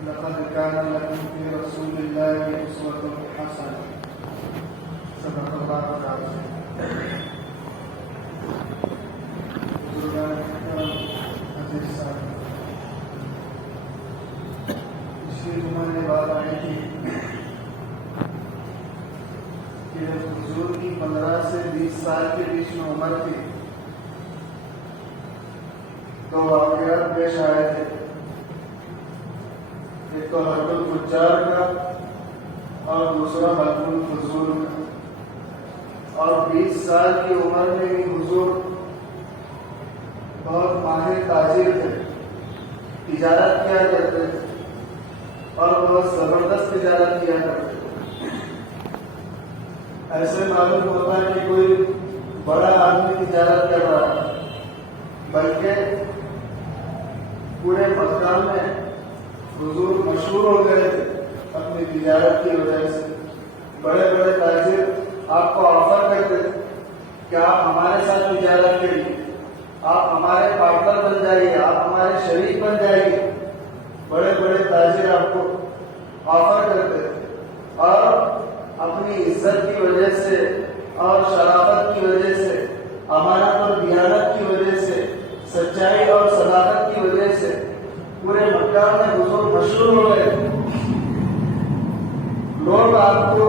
لقد كان لكم في رسول الله أسوة حسنة صدق الله العظيم. پچھلی جمعہ میں بات آئی تھی کہ حضور کی 15 سے 20 سال کے بیچ میں عمر تھی. دو واقعات پیش آئے تھے، ایک تو حرب الفجار کا اور دوسرا حرب الفضول کا. اور 20 سال کی عمر میں ہی حضور بہت ماہر تاجر تھے، تجارت کیا کرتے تھے اور بہت زبردست تجارت کیا کرتے تھے. ایسے معلوم ہوتا ہے کہ کوئی بڑا آدمی تجارت کر رہا ہے، بلکہ پورے مکہ میں حضور مشہور ہو گئے تھے اپنی تجارت کی وجہ سے. بڑے بڑے تاجر آپ کو آفر کرتے تھے کہ آپ ہمارے ساتھ تجارت کریے، آپ ہمارے پارٹنر بن جائیے، آپ ہمارے شریک بن جائیے. بڑے بڑے تاجر آپ کو آفر کرتے تھے اور اپنی عزت کی وجہ سے اور شرافت کی وجہ سے، امانت اور دیانت کی وجہ سے، سچائی اور صداقت کی وجہ سے پورے مکہ میں حضور مشہور ہو گئے. لوگ آپ کو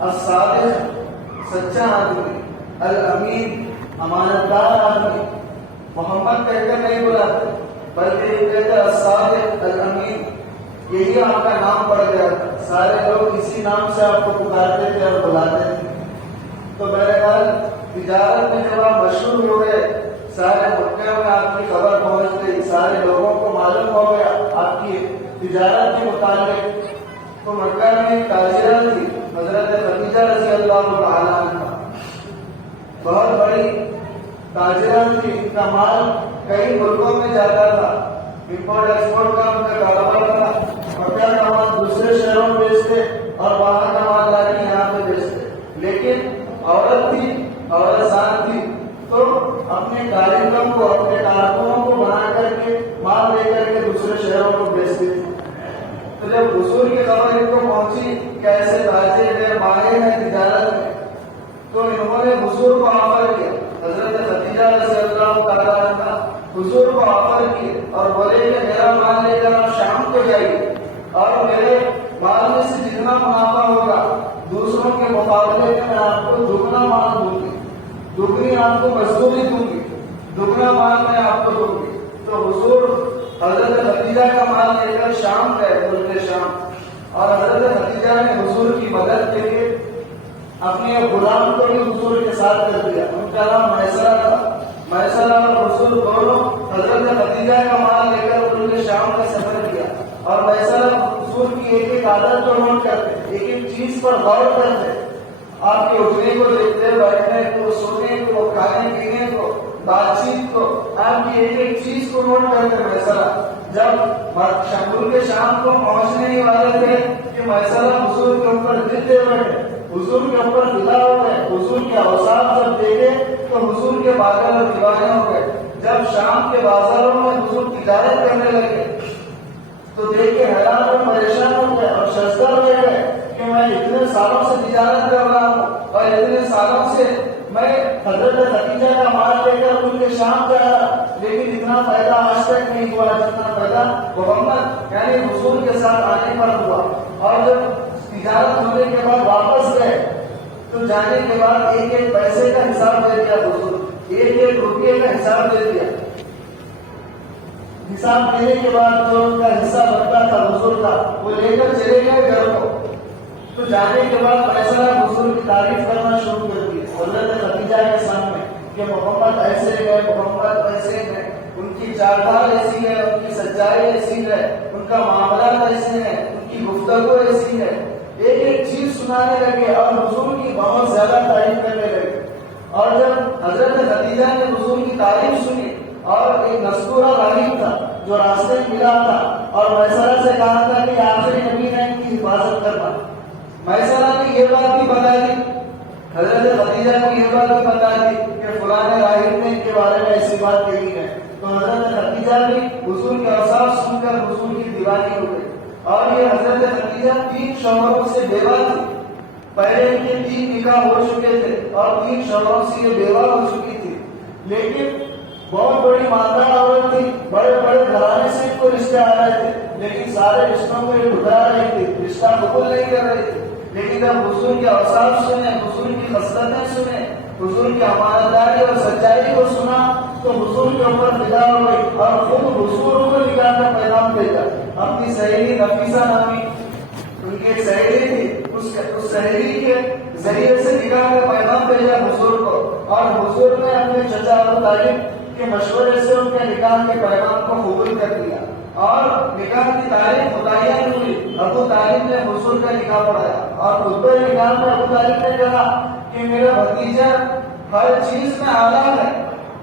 الصادق سچا آدمی، الامین امانت دار آدمی محمد کہہ کر نہیں بلاتے، بلکہ یہ کہتے الصادق الامین. یہی آپ کا نام پڑ گیا تھا، سارے لوگ اسی نام سے آپ کو پکارتے تھے اور بلاتے تھے. تو بہرحال تجارت میں جب آپ مشہور ہو گئے، سارے مکہ میں آپ کی خبر پہنچ گئی، سارے لوگوں کو معلوم ہو گیا آپ کی تجارت کے متعلق. تو مکہ میں ایک تاجرہ تھی حضرت خدیجہ رضی اللہ تعالی عنہا، بہت بڑی تاجرہ تھی. ان کا مال کئی ملکوں میں جاتا تھا، امپورٹ ایکسپورٹ کا ان کا کاروبار تھا. مکہ کا مال دوسرے شہروں میں بیچتے اور وہاں کا مال لا کے یہاں پہ بیچتے. لیکن عورت تھی، عورت زان تھی، تو اپنے کارکنوں کو، اپنے کارکنوں کو بنا کر کے مال لے کر کے دوسرے شہروں کو بیچتی تھی. تو جب حضور کی خبر ان کو پہنچی کہ ایسے تاجر ہیں، ماہر ہیں تجارت میں، تو انہوں نے حضور کو آفر کیا. حضرت خدیجہ رضی اللہ تعالیٰ عنہ حضور کو آفر کیے اور بولے کہ میرا مال لے کر آپ شام کو جائیے اور میرے مال میں سے جتنا منافع ہوگا دوسروں کے مقابلے میں میں آپ کو دگنا مال دوں گی، دگنی آپ کو مزدوری دوں گی، دگنا مال میں آپ کو دوں گی. تو حضور حضرت خدیجہ کا مال لے کر شام گئے، ملک شام. اور حضرت خدیجہ نے حضور کی مدد کے لیے اپنے غلام کو بھی حضور کے ساتھ کر دیا. ان کا نام میسرہ تھا. میسرہ اور حضور دونوں حضرت خدیجہ کا مال لے کر ملک شام کا سفر کیا. اور میسرہ حضور کی ایک ایک عادت کو نوٹ کرتے، ایک ایک چیز پر غور کرتے. آپ کے اٹھنے کو دیکھتے، بیٹھنے کو، سونے کو، کھانے پینے کو، بات چیت کو، آپ کی ایک ایک چیز کو نوٹ کرتے. میسرہ جب ملک شام کو پہنچنے ہی والے تھے کہ میسرہ حضور کے اوپر گرتے بیٹھے، حضور کے اوپر فدا ہو گئے. حضور کے اوصاف جب دیکھے تو حضور کے پاگل اور دیوانے ہو گئے. جب شام کے بازاروں میں حضور تجارت کرنے لگے تو دیکھ کے حیران اور پریشان ہو گئے اور شرمندہ ہو گئے کہ میں اتنے سالوں سے تجارت کر رہا ہوں اور اتنے سالوں سے میں حضرت خدیجہ کا مال لے کر ان کے شام جا رہا، لیکن اتنا فائدہ آج تک نہیں ہوا جتنا فائدہ محمد یعنی حضور کے ساتھ آنے پر ہوا. اور جب تجارت ہونے کے بعد واپس گئے تو جانے کے بعد ایک ایک پیسے کا حساب دے دیا حضور، ایک ایک روپے کا حساب دے دیا. حساب دینے کے بعد جو ان کا حصہ بنتا تھا حضور کا وہ لے کر چلے گئے گھر کو. تو جانے کے بعد میسرہ حضور کی تعریف کرنا شروع کر دی حضرت خدیجہ کے سامنے کہ محمد ایسے گئے، محمد ایسے گئے، ان کی چال ڈھال ایسی ہے، ان کی سچائی ایسی ہے، ان کا معاملات ایسے ہیں، ان کی گفتگو ایسی ہے. ایک ایک چیز سنانے لگے اور حضور کی بہت زیادہ تعریف کرنے لگے. اور جب حضرت خدیجہ نے حضور کی تعریف سنی اور ایک مذکورہ غریب تھا جو راستے میں ملا تھا اور میسرہ سے کہا تھا کہ آخری نبی ہے ان کی حفاظت کرنا. میسرہ نے یہ بات بھی بتا دی، حضرت خدیجہ کو یہ بات بھی بتا دی کہ فلاں راہب نے ان کے بارے میں ایسی بات کہی ہے. تو تو حضرت خدیجہ بھی حضور کے اوصاف سن کر حضور کی دیوانی ہو گئی. اور یہ حضرت خدیجہ 3 شوہروں سے بیوہ تھی. پہلے ان کے 3 نکاح ہو چکے تھے اور 3 شوہروں سے یہ بیوہ ہو چکی تھی. لیکن بہت بڑی مالدار عورت تھی, بڑے بڑے گھرانے سے ان کو رشتے آ رہے تھے, لیکن سارے رشتوں کو یہ ٹھکرا رہی تھی, رشتہ قبول نہیں کر رہی تھی. لیکن جب حضور کے اوصاف سنے, حضور کی خصلتیں سنے, حضور کی امانتداری اور سچائی کو سنا, تو حضور کے اوپر فدا ہو گئی اور خود حضور کو نکاح کا پیغام بھیجا. اپنی سہیلی نفیسہ نامی ان کی ایک سہیلی تھی, اس سہیلی کے ذریعے سے نکاح کا پیغام بھیجا حضور کو, اور حضور نے اپنے چچا ابو طالب کے مشورے سے ان کے نکاح کے پیغام کو قبول کر لیا اور نکاح کی تاریخ متعین ہوئی. ابو طالب نے حضور کا نکاح پڑھایا اور خطبہ نکاح میں ابو طالب نے کہا کہ میرا بھتیجا ہر چیز میں اعلیٰ ہے,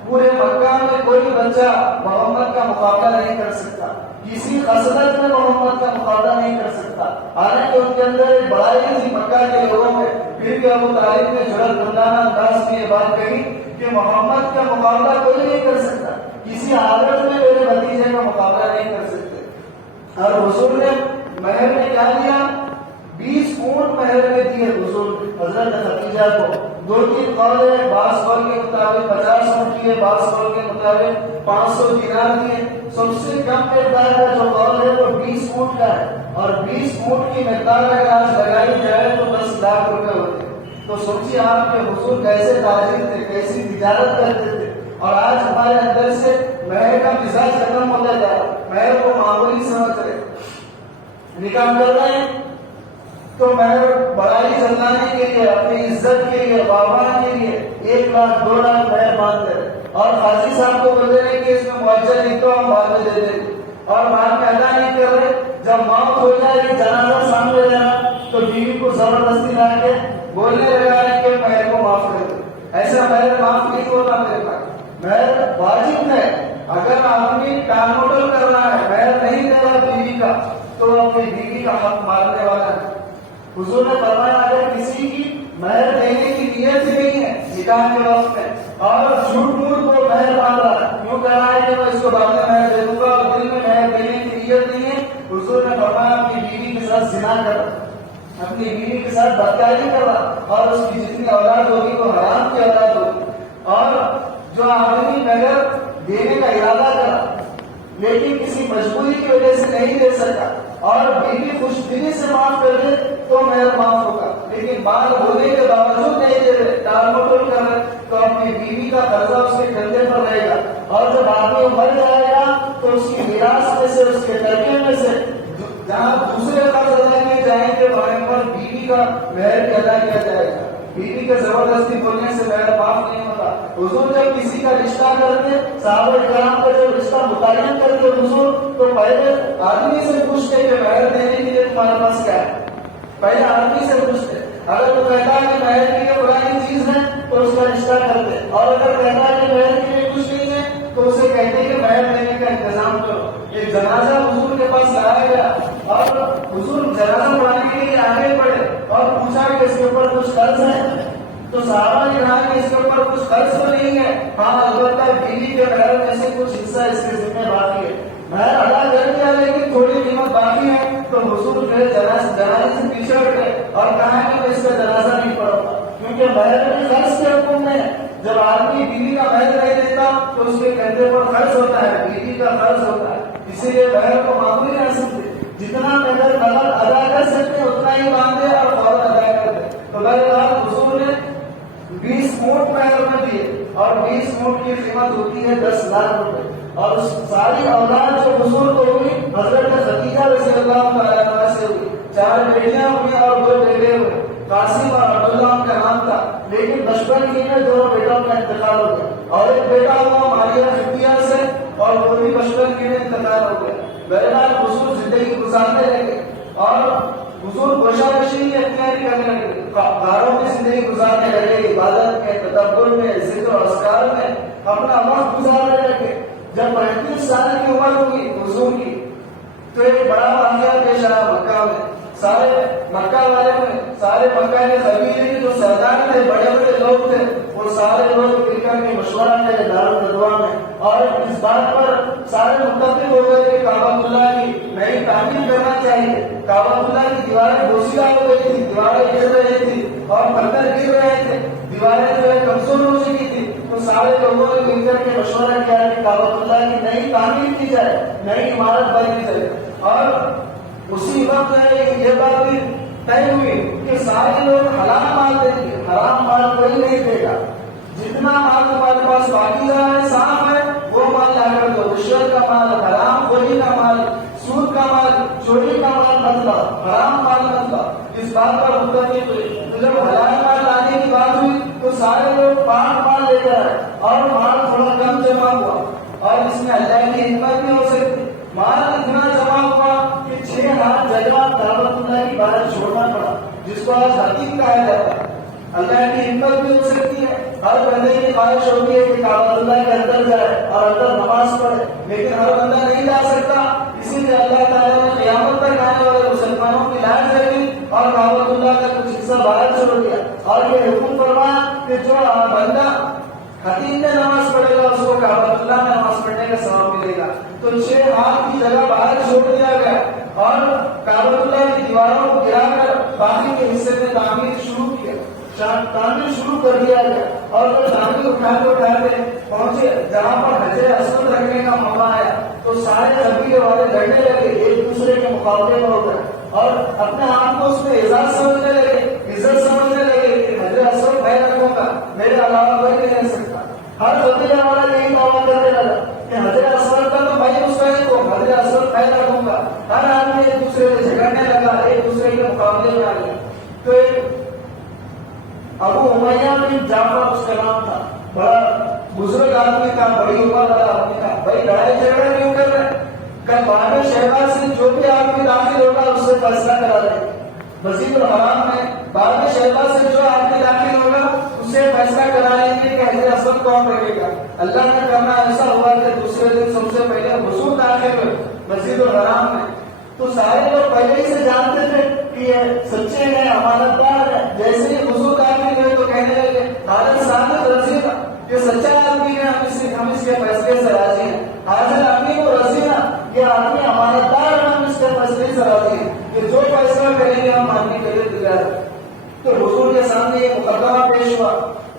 پورے مکہ میں کوئی بچہ محمد کا مقابلہ نہیں کر سکتا, کسی خصلت میں محمد کا مقابلہ نہیں کر سکتا. حالانکہ ان کے اندر ایک بڑائی تھی مکہ کے لوگوں میں, پھر بھی ابو طالب نے جڑت گردانہ انداز میں یہ بات کہی کہ محمد کا مقابلہ کوئی نہیں کر سکتا, کسی حالت میں میرے بھتیجے کا مقابلہ نہیں کر سکتے. اور حضور نے مہر میں کیا دیا؟ 20 اونٹ مہر میں دیے حضور حضرت خدیجہ کو. 2-3 قول ہے, بعض قول کے مطابق 50 اونٹ دیے, بعض قول کے مطابق 500 دینار دیے. سب سے کم مقدار کا جو قول ہے وہ 20 اونٹ کا ہے, اور 20 اونٹ کی مقدار اگر آج لگائی جائے تو 10 لاکھ روپے ہوتے. تو سوچیے آپ کے حضور کیسے تاجر تھے, کیسی تجارت کرتے تھے. اور آج ہمارے اندر سے مہر کا مزاج ختم ہوتا جا رہا, مہر کو معمولی سمجھ رہے. نکاح کر رہے ہیں تو مہر بڑائی جلانے کے لیے, اپنی عزت کے لیے, بابا کے لیے 1 لاکھ 2 لاکھ مہر مانتے ہیں, اور قاضی صاحب کو بول رہے ہیں کہ اس میں معاوضہ لکھ دو, ہم بعد میں دے دیں گے, اور بعد میں ادا نہیں کر رہے. جب موت ہو جائے گی, جنازہ سامنے جانا, تو بیوی کو زبردستی لا کے بولنے لگا رہے کہ مہر کو معاف کر دو. ایسا مہر معاف نہیں ہوتا میرے پاس. مہر واجب ہے. اگر آدمی ٹانوٹل کر رہا ہے, مہر نہیں دے رہا بیوی کا, تو اپنی بیوی کا حق مارنے والا ہے. حضور نے فرمایا اگر کسی کی مہر دینے کی نیت نہیں ہے نکاح کے وقت میں, اور جھوٹ موٹ کو مہر مان رہا ہے, کیوں کہہ رہا ہے کہ میں اس کو بعد میں مہر دے دوں گا, اور دل میں مہر دینے کی نیت نہیں ہے, حضور نے فرمایا اپنی بیوی کے ساتھ زنا کر رہا, اپنی بیوی کے ساتھ بدکاری کر رہا, اور اس کی جتنی اولاد ہوگی وہ حرام کی اولاد ہوگی. اور جو آدمی مہر دینے کا ارادہ کرا لیکن کسی مجبوری کی وجہ سے نہیں دے سکا, اور بیوی خوش دلی سے معاف کر دے تو مہر معاف ہوگا, لیکن بات ہونے کے باوجود نہیں دے رہے, ٹال مٹول کر رہے, تو اپنی بیوی کا قرضہ اس کے کندھے پر رہے گا. اور جب آدمی مر جائے گا تو اس کی میراث میں سے, اس کے ترکے میں سے جہاں دوسرے قرض ادا کیے جائیں گے وہاں پر بیوی کا مہر بھی ادا کیا جائے گا. بیوی کے زبردستی بولنے سے مہر معاف نہیں ہوتا. حضور جب کسی کا رشتہ کرتے, صحابہ کرام کا جب رشتہ متعین کرتے حضور, تو پہلے آدمی سے پوچھتے کہ مہر دینے کے لیے تمہارے پاس کیا ہے. پہلے آدمی سے پوچھتے, اگر وہ کہتا ہے کہ مہر کے لیے پرانی چیز ہے تو اس کا رشتہ کرتے, اور اگر کہتا ہے کہ مہر کے لیے کچھ نہیں ہے تو اسے کہتے کہ مہر دینے کا انتظام کرو. ایک جنازہ حضور کے پاس لایا گیا, اور حضور جنازہ پڑھانے کے لیے آگے بڑھے اور پوچھا کہ اس کے اوپر کچھ قرض ہے, تو صحابہ نے کہا کہ اس کے اوپر کچھ قرض تو نہیں ہے, ہاں البتہ بیوی کے مہر میں سے کچھ حصہ اس کے ذمہ باقی ہے, مہر ادا کر دیا لیکن تھوڑی قیمت باقی ہے. تو حضور جو ہے جنازے سے پیچھے ہٹ گئے اور کہا کہ میں اس کا جنازہ نہیں پڑھوں, کیونکہ مہر میں قرض کے حکم میں ہے. جب آدمی بیوی کا مہر نہیں دیتا تو اس کے کندھے پر قرض ہوتا ہے, بیوی کا قرض ہوتا ہے, اسی لیے مہر کو معمولی نہ سمجھے, جتنا مہر نقد ادا کر سکتے اتنا ہی باندھے اور فوراً ادا کر دے. تو بہرحال حضور نے 20 اونٹ مہر میں دیے, اور 20 اونٹ کی قیمت ہوتی ہے 10 لاکھ روپے. اور اس ساری اولاد جو حضور کو ہوئی حضرت خدیجہ رضی اللہ تعالیٰ عنہا سے ہوئی. 4 بیٹیاں ہوئی اور 2 بیٹے ہوئے, قاسم اور عبداللہ ان کا نام تھا, لیکن بچپن ہی میں دونوں بیٹوں کا انتقال ہو گیا, اور ایک بیٹا ہوا ماریہ خدیجہ سے, اور وہ بھی بچپن ہی میں انتقال ہو گیا. بہرحال حضور زندگی گزارنے لگے, اور حضور گوشہ نشینی اختیار کرنے لگے, غاروں میں زندگی گزارنے لگے, عبادت میں, تدبر میں, ذکر و اذکار میں اپنا وقت گزارنے لگے. جب 35 سال کی عمر ہوئی حضور کی تو ایک بڑا واقعہ پیش آیا مکہ میں. سارے مکہ والے میں, سارے مکہ کے قبیلے کے جو سردار تھے, بڑے بڑے لوگ تھے, وہ سارے لوگ مل کر کے مشورہ کرے دارالندوا میں اور اس بات پر سارے متفق ہو گئے کہ کعبۃ اللہ کی نئی تعمیر کرنا چاہیے. کعبۃ اللہ کی دیواریں بوسیدہ ہو گئی تھی، دیواریں گر رہی تھی اور پتھر گر رہے تھے، دیواریں جو ہے کمزور ہو چکی تھی. تو سارے لوگوں نے مل کر کے مشورہ کیا کہ کعبۃ اللہ کی نئی تعمیر کی جائے، نئی عمارت بنی جائے. اور اسی وقت یہ بات بھی طے ہوئی کہ سارے لوگ حلال مال دیں گے، حرام مال کوئی نہیں دے گا. جتنا مال تمہارے پاس پاکیزہ ہے، صاف ہے، وہ مال لا کر دو. رشوت کا مال، حرام خوری کا مال، سود کا مال، چوری کا مال مت لاؤ، حرام مال مت لاؤ. اس بات پر متفق ہوئی. تو جب حلال مال لانے کی بات ہوئی تو سارے لوگ پاک مال لے کر آئے اور مال تھوڑا کم جمع ہوا. اور اس میں اللہ کی حکمت بھی ہو سکتی. مال اتنا جمع ہوا کہ 6 ہاتھ جگہ کعبۃ اللہ کی بارت چھوڑنا پڑا، جس کو آج حقیق کہا جاتا ہے. اللہ کی ہمت بھی ہو سکتی ہے. ہر بندے کی خواہش ہوتی ہے کہ کعبۃ اللہ کے اندر جائے اور اندر نماز پڑھے، لیکن ہر بندہ نہیں جا سکتا. اسی لیے اللہ تعالیٰ نے قیامت تک آنے والے مسلمانوں کی لاج رکھی اور کعبۃ اللہ کا کچھ حصہ باہر چھوڑ دیا اور یہ حکم فرمایا کہ جو بندہ خطیب میں نماز پڑھے گا اس کو کعبۃ اللہ میں نماز پڑھنے کا ثواب ملے گا. تو 6 ہاتھ کی جگہ باہر چھوڑ دیا گیا اور کعبۃ اللہ کی دیواروں کو گرا کر باقی کے حصے میں تعمیر شروع کیا، تعمیر شروع کر دیا گیا. اور جب تعمیر اٹھاتے پہنچے جہاں پر حجر اسود رکھنے کا موقع آیا تو سارے قبیلے والے لڑنے لگے، ایک دوسرے کے مقابلے میں ہو گئے اور اپنے آپ کو اس میں اعزاز سمجھنے لگے، عزت سمجھنے لگے کہ حجر اسود میں رکھوں گا، میرے علاوہ کوئی نہیں رہ سکتا. ہر قبیلے والا یہی دعویٰ کرنے لگا کہ حجر اسود کا تو میں مستحق ہوں، حجر اسود میں رکھوں گا. ہر آدمی ایک دوسرے سے جھگڑنے لگا، ایک دوسرے کے مقابلے میں آ گیا. تو ابو امیہ بن جعفر اس کا نام تھا، بڑا بزرگ آدمی تھا، بڑی عمر والا آدمی تھا. بھائی لڑائی جھگڑا کیوں کر رہے؟ کہ باب شہبہ سے جو بھی آدمی داخل ہوگا اس سے فیصلہ کرا دیں. مسجد الحرام میں باب شہبہ سے جو آدمی داخل ہوگا اس سے فیصلہ کرا لیں گے کہ حجر اسود کون رکھے گا. اللہ کا کرنا ایسا ہوا کہ دوسرے دن سب سے پہلے حضور داخل ہوئے مسجد الحرام میں. تو سارے لوگ پہلے ہی سے جانتے تھے کہ یہ سچے ہیں، امانتدار ہیں. جیسے ہی حضور داخل ہوئے تو کہنے لگے حاضر صادق رضینا، یہ سچا آدمی ہے، ہم اس کے فیصلے سے راضی ہیں. حاضر امین و رضینا، یہ آدمی امانتدار ہے، ہم اس کے فیصلے سے راضی ہیں، کہ جو فیصلہ کریں گے ہم ماننے کے لیے تیار ہیں. تو حضور کے سامنے یہ مقدمہ پیش ہوا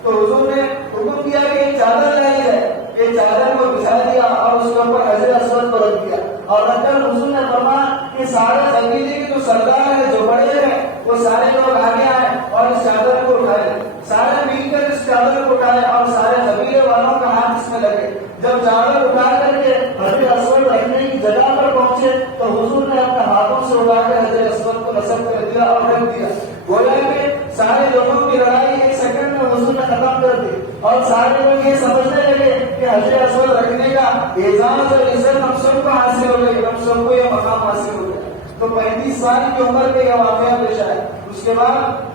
تو حضور نے حکم دیا کہ ایک چادر لائی ہے. یہ چادر کو بچھا دیا اور اس کے اوپر حجر اسود کو رکھ دیا اور رکھ کر حضور نے فرمایا کہ سارے قبیلے کے جو سردار ہیں، جو بڑے ہیں، وہ سارے لوگ آگے آئے اور اس چادر کو اٹھائے. سارے مل کر اس چادر کو اٹھائے اور سارے قبیلے والوں کا ہاتھ اس میں لگے. جب چادر اٹھا کر کے حجر اسود رکھنے کی جگہ پر پہنچے تو حضور نے اپنے ہاتھوں سے اٹھا کر حجر اسود کو نصب کر دیا اور رکھ دیا. گویا کہ سارے لوگوں کی لڑائی 1 سیکنڈ میں حضور نے ختم کر دی اور سارے لوگ یہ سمجھنے لگے کہ حجر اسود رکھنے کا اعزاز اور عزت ہم سب کو حاصل ہو گئی، ہم سب کو یہ مقام حاصل ہو گیا. تو 35 سال کی عمر پہ یہ واقعہ پیش آیا. اس کے بعد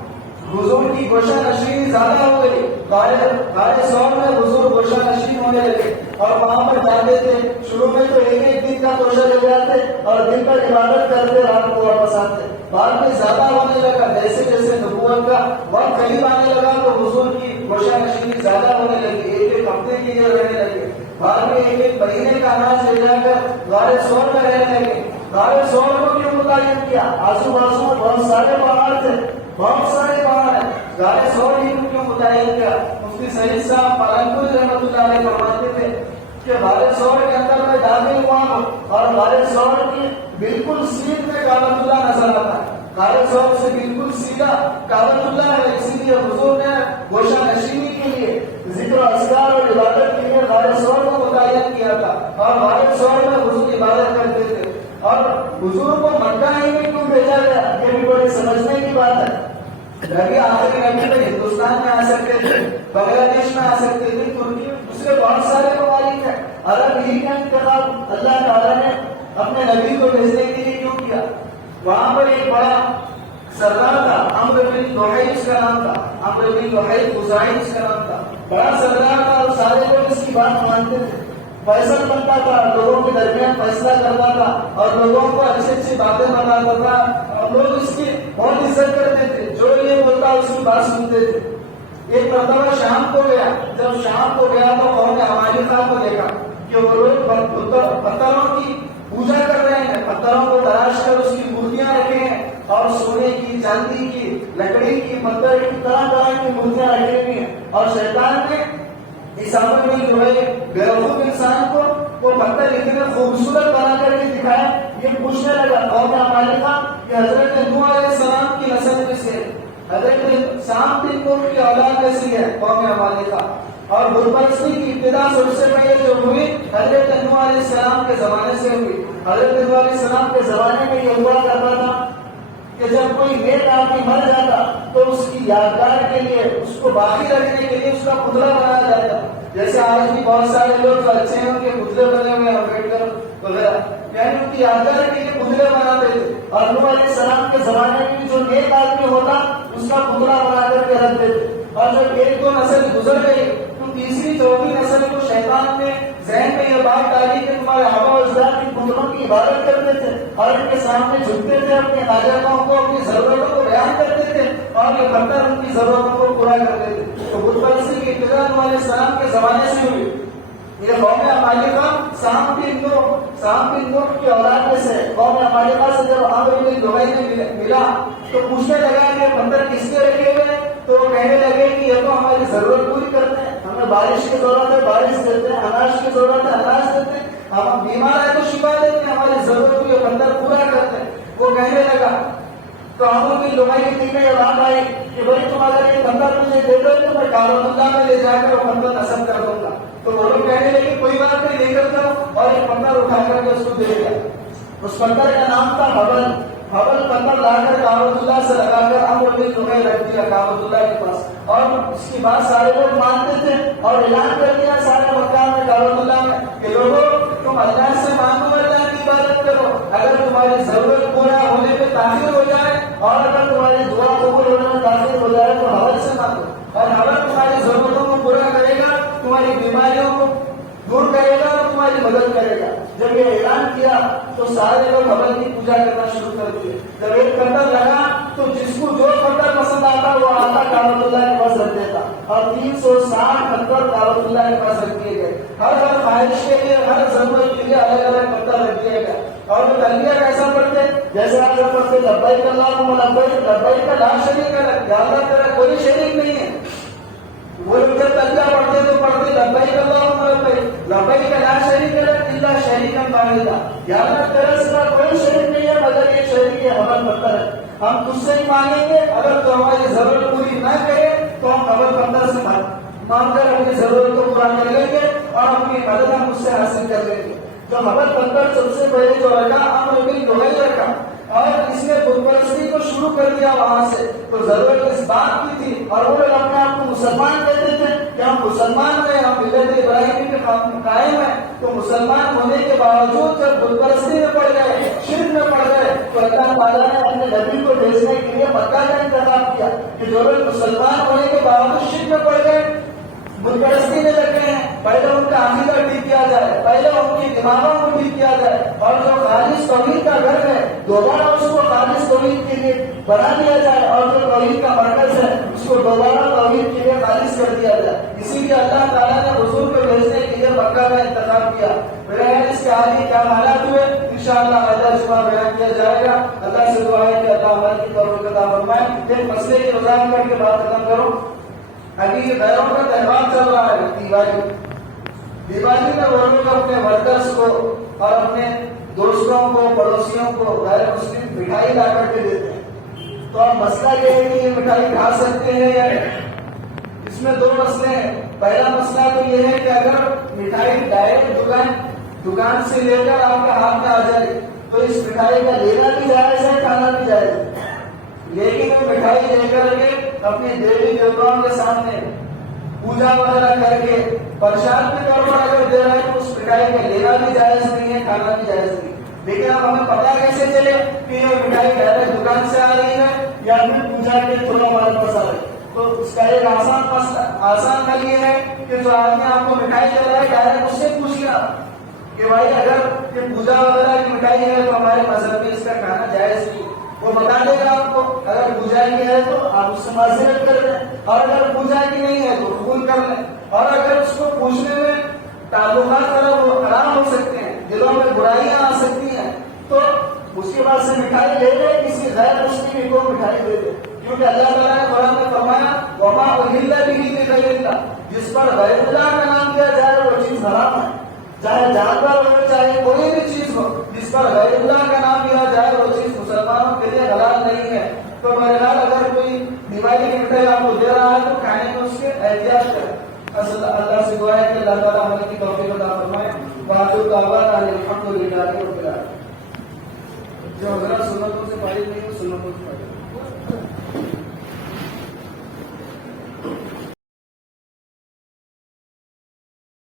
حضور کی گوشہ نشینی زیادہ ہو گئی. غار ثور میں حضور گوشہ نشین ہونے لگے اور وہاں پر جاتے تھے. شروع میں تو ایک دن کا گوشہ لے جاتے اور دن پر عبادت کرتے، رات کو واپس آتے. بعد میں زیادہ ہونے لگا، جیسے جیسے نبوت کا وقت قریب آنے لگا تو حضور کی گوشہ نشینی زیادہ ہونے لگی، ایک ہفتے کے لیے رہنے لگے. بعد میں ایک مہینے کا اناج لے جا کر غار ثور میں رہنے لگے. غار ثور کو کیوں متعین کیا؟ آزو بازو میں بہت سارے پہاڑ تھے، بہت سارے پہاڑ ہیں. غار ثور ہی کیوں متعین کیا؟ مفتی سعید صاحب پالنپور رحمۃ اللہ علیہ فرماتے تھے کہ غار ثور کے اندر میں داخل ہوا ہوں اور غار ثور کی بالکل سیدھ میں کعبۃ اللہ نظر آتا ہے. غار ثور سے بالکل سیدھا کعبۃ اللہ ہے. اسی لیے حضور نے گوشہ نشینی کے لیے، ذکر و اذکار اور عبادت کے لیے غار ثور کو متعین کیا تھا اور غار ثور میں حضور عبادت کرتے تھے. اور حضور کو مکہ ہی میں کیوں بھیجا گیا؟ یہ بھی بڑی سمجھنے کی بات ہے. نبی آخری نبی میں ہندوستان میں آ سکتے تھے، بنگلہ دیش میں آ سکتے تھے، ترکی میں، دوسرے بہت سارے ممالک ہیں. عرب لیگ کا انتخاب اللہ تعالیٰ نے اپنے نبی کو بھیجنے کے لیے کیوں کیا؟ وہاں پر ایک بڑا سردار تھا، عمرو بن لحی اس کا نام تھا، عمرو بن لحی خزاعی اس کا نام تھا. بڑا سردار تھا اور سارے لوگ اس کی بات مانتے تھے. فیصل بنتا تھا، لوگوں کے درمیان فیصلہ کرتا تھا اور لوگوں کو اچھی اچھی باتیں بتاتا تھا اور لوگ اس کی بہت عزت کرتے تھے. جو یہ بولتا اس کی بات سنتے تھے. ایک مرتبہ شام کو گیا، جب شام کو گیا تو قوم عمالقہ کو دیکھا. کہ وہ لوگ پتھروں کی پوجا کر رہے ہیں، پتھروں کو تراش کر اس کی مورتیاں رکھے ہیں، اور سونے کی، چاندی کی، لکڑی کی، پتھر کی، طرح طرح کی مورتیاں رکھی ہوئی ہیں. اور شیطان نے عیسائیوں میں جو ہے بیوقوف انسان کو وہ پتھر اتنے خوبصورت بنا کر کے دکھایا. یہ پوچھنے لگا قوم عمالقہ کہ حضرت نوح علیہ السلام کی نسل میں سے، حضرت سام بن نوح کی اولاد میں سے ہے قوم عمالقہ. اور بت پرستی کی ابتدا سب سے پہلے جو ہوئی حضرت نوح علیہ السلام کے زمانے سے ہوئی. حضرت نوح علیہ السلام کے زمانے میں یہ ہوا کرتا تھا کہ جب کوئی نیک آدمی مر جاتا تو اس کی یادگار کے لیے، اس کو باقی رکھنے کے لیے اس کا پتلا بنایا جاتا. جیسے آج بھی بہت سارے لوگ جو اچھے ہیں ان کے پتلے بنے ہوئے ہیں، امبیڈکر وغیرہ، یعنی ان کی یادگار کے لیے پتلے بناتے تھے. اور نوح علیہ السلام کے زمانے میں جو نیک آدمی ہوتا اس کا پتلا بنا کر کے رکھتے تھے. اور جب ایک دو نسل گزر گئی تو تیسری چوتھی نسل کو شیطان نے ذہن میں یہ بات ڈالی کہ تمہارے آبا و اجداد کی پتلوں کی عبادت کرتے تھے اور ان کے سامنے جھکتے تھے، اپنے حاجتوں کو، اپنی ضرورتوں کو بیان کرتے تھے، اور یہ پتھر ان کی ضرورتوں کو پورا کرتے تھے. تو بت پرستی کی ابتدا نوح علیہ السلام کے زمانے سے ہوئی. یہ قوم عمالقہ سام بن نوح کی اولاد میں سے. قوم عمالقہ سے جب عمرو بن لحی ملا تو پوچھنے لگا کہ پتھر کس کے رکھے ہوئے؟ تو وہ کہنے لگے کہ یہ تو ہماری ضرورت پوری کرتے ہیں، ہمیں بارش کی ضرورت ہے بارش دیتے ہیں، اناج کی ضرورت ہے اناج دیتے ہیں، ہم بیمار ہیں تو شفا دیتے ہیں، ہماری ضرورت کو یہ پتھر پورا کرتے ہیں. وہ کہنے لگا تو عمرو بن لحی کے دل میں یہ بات آئی کہ بھائی تم اگر یہ پتھر مجھے دے دو تو میں کعبۃ اللہ میں لے جا کر وہ پتھر نصب کر دوں گا. تو وہ لوگ کہنے لگے کوئی بات نہیں، لے کر جاؤ. اور یہ پتھر اٹھا کر کے اس کو دے دیا. اس پتھر کا نام تھا حبل. پتھر لا کر کعبۃ اللہ سے لگا کر عمرو بن لحی رکھ دیا کعبۃ اللہ کے پاس. اور اس کی بات سارے لوگ مانتے تھے اور اعلان کر دیا سارے مکہ میں، کعبۃ اللہ میں، کہ لوگوں تم اللہ سے مانگو، اللہ کی عبادت کرو. اگر تمہاری ضرورت پورا ہونے میں تاخیر ہو جائے اور اگر تمہاری دعا قبول ہونے میں تاخیر ہو جائے تو حبل سے مانگو. اور حبل تمہاری ضرورتوں کو پورا کرے گا، تمہاری بیماریوں کو دور کرے گا اور تمہاری مدد کرے گا. جب یہ اعلان کیا تو سارے لوگ حبل کی پوجا کرنا شروع کر دیے. جب ایک پتھر لگا تو جس کو جو پتھر پسند آتا وہ آتا کعبۃ اللہ کے پاس رکھ دیتا. اور 360 پتھر کعبۃ اللہ کے پاس رکھ دیے گئے. ہر خواہش کے لیے، ہر ضرورت کے لیے الگ الگ پتھر رکھ دیے گئے. اور وہ تلبیہ کیسا پڑھتے؟ جیسے آپ لوگ پڑھتے لبیک اللہم لبیک، لبیک لا شریک لک، یا اللہ تیرا کوئی شریک نہیں ہے. وہ لوگ جب تلبیہ پڑھتے تو پڑھتے لبیک اللہم لبیک، لبیک لا شریک لک الا شریکا واحدا، یا اللہ تیرا سوا کوئی شریک نہیں ہے مگر ایک شریک ہے حبل پتھر ہے. ہم تجھ سے ہی مانگیں گے، اگر تو ہماری ضرورت پوری نہ کرے تو ہم حبل پتھر سے مانگ کر اپنی ضرورت کو پورا کر لیں گے اور اپنی مدد ہم اس سے حاصل کر لیں گے. تو حبل پتھر سب سے پہلے جو رکھا عمرو بن لحی رکھا اور اس نے بت پرستی کو شروع کر دیا وہاں سے. تو ضرورت اس بات کی تھی اور وہ لوگ اپنے آپ کو مسلمان کہتے تھے کہ ہم مسلمان ہیں، ہم ملت ابراہیمی کے قائم ہیں. تو مسلمان ہونے کے باوجود جب بت پرستی میں پڑ گئے، شرک میں پڑ گئے، تو اللہ تعالیٰ نے اپنے نبی کو بھیجنے کے لیے مکہ کا انتخاب کیا کہ جو لوگ مسلمان ہونے کے باوجود شرک میں پڑ گئے، بت پرستی میں لگ گئے ہیں، پہلے ان کا عقیدہ ٹھیک کیا جائے، پہلے ان کی دماغوں کو ٹھیک کیا جائے. اور جو خالص توحید کا گھر ہے دوبارہ اس کو خالص توحید کے لیے بنا دیا جائے، اور جو توحید کا مرکز ہے اس کو دوبارہ توحید کے لیے خالص کر دیا جائے. اسی لیے اللہ تعالیٰ نے حضور کو بھیجنے کے لیے مکہ کا انتخاب کیا. بہرحال اس کے آگے کیا حالات ہوئے انشاءاللہ اگلا جمعہ بیان کیا جائے گا. اللہ سے دعا ہے کہ اللہ ہماری توفیق عطا فرمائے. ایک مسئلے کی وضاحت کر کے بات ختم کروں. ابھی غیروں کا تہوار چل رہا ہے دیوالی. دیوالی میں وہ لوگ اپنے ورکرز کو اور اپنے دوستوں کو، پڑوسیوں کو غیر مسلم مٹھائی لا کر کے دیتے ہیں. تو اب مسئلہ یہ ہے کہ یہ مٹھائی کھا سکتے ہیں یا نہیں. اس میں دو مسئلے ہیں. پہلا مسئلہ تو یہ ہے کہ اگر مٹھائی ڈائریکٹ دکان سے لے کر آپ کے ہاتھ میں آ جائے تو اس مٹھائی کا لینا بھی جائز ہے، کھانا بھی جائز ہے. لیکن وہ مٹھائی لے کر کے اپنے دیوی دیوتاؤں کے سامنے پوجا وغیرہ کر کے پرشاد کے طور پر اگر دے رہا ہے تو اس مٹھائی کا لینا بھی جائز نہیں ہے، کھانا بھی جائز نہیں. لیکن اب ہمیں پتا کیسے چلے کہ یہ مٹھائی ڈائریکٹ دکان سے آ رہی ہے یا پھر پوجا کے تھرو ہمارے پاس آ رہی ہے؟ تو اس کا ایک آسان حل یہ ہے کہ جو آدمی آپ کو مٹھائی دے رہا ہے ڈائریکٹ اس سے پوچھ لیا کہ بھائی اگر یہ پوجا وغیرہ کی مٹھائی ہے تو ہمارے مذہب میں اس کا کھانا جائز نہیں. وہ بتا دے گا آپ کو. اگر پوجا کی ہے تو آپ اس سے معذرت کر لیں، اور اگر پوجا کی نہیں ہے تو قبول کر لیں. اور اگر اس کو پوچھنے میں تعلقات خراب ہو سکتے ہیں، دلوں میں برائیاں آ سکتی ہیں، تو اس کے بعد سے مٹھائی لے لے، کسی غیر مسلم کو مٹھائی دے دے، کیونکہ اللہ تعالیٰ نے قرآن میں فرمایا وما اہل به لغیر اللہ، جس پر غیر اللہ کا نام لیا جائے وہ چیز حرام ہے، چاہے جانور ہو چاہے کوئی بھی چیز ہو، جس پر غیر اللہ کا نام لیا جائے وہ چیز مسلمانوں کے لیے حلال نہیں ہے۔ تو بہرحال اگر کوئی دیوالی کی مٹھائی آپ کو دے رہا ہے تو کھانے میں اس کے احتیاط کریں۔ اللہ سے دعا ہے کہ اللہ تعالیٰ عمل کی توفیق عطا فرمائے۔ وآخر دعوانا ان الحمد للہ رب العالمین۔ جو حضرات سنتوں سے فارغ نہیں ہو سنتوں سے فارغ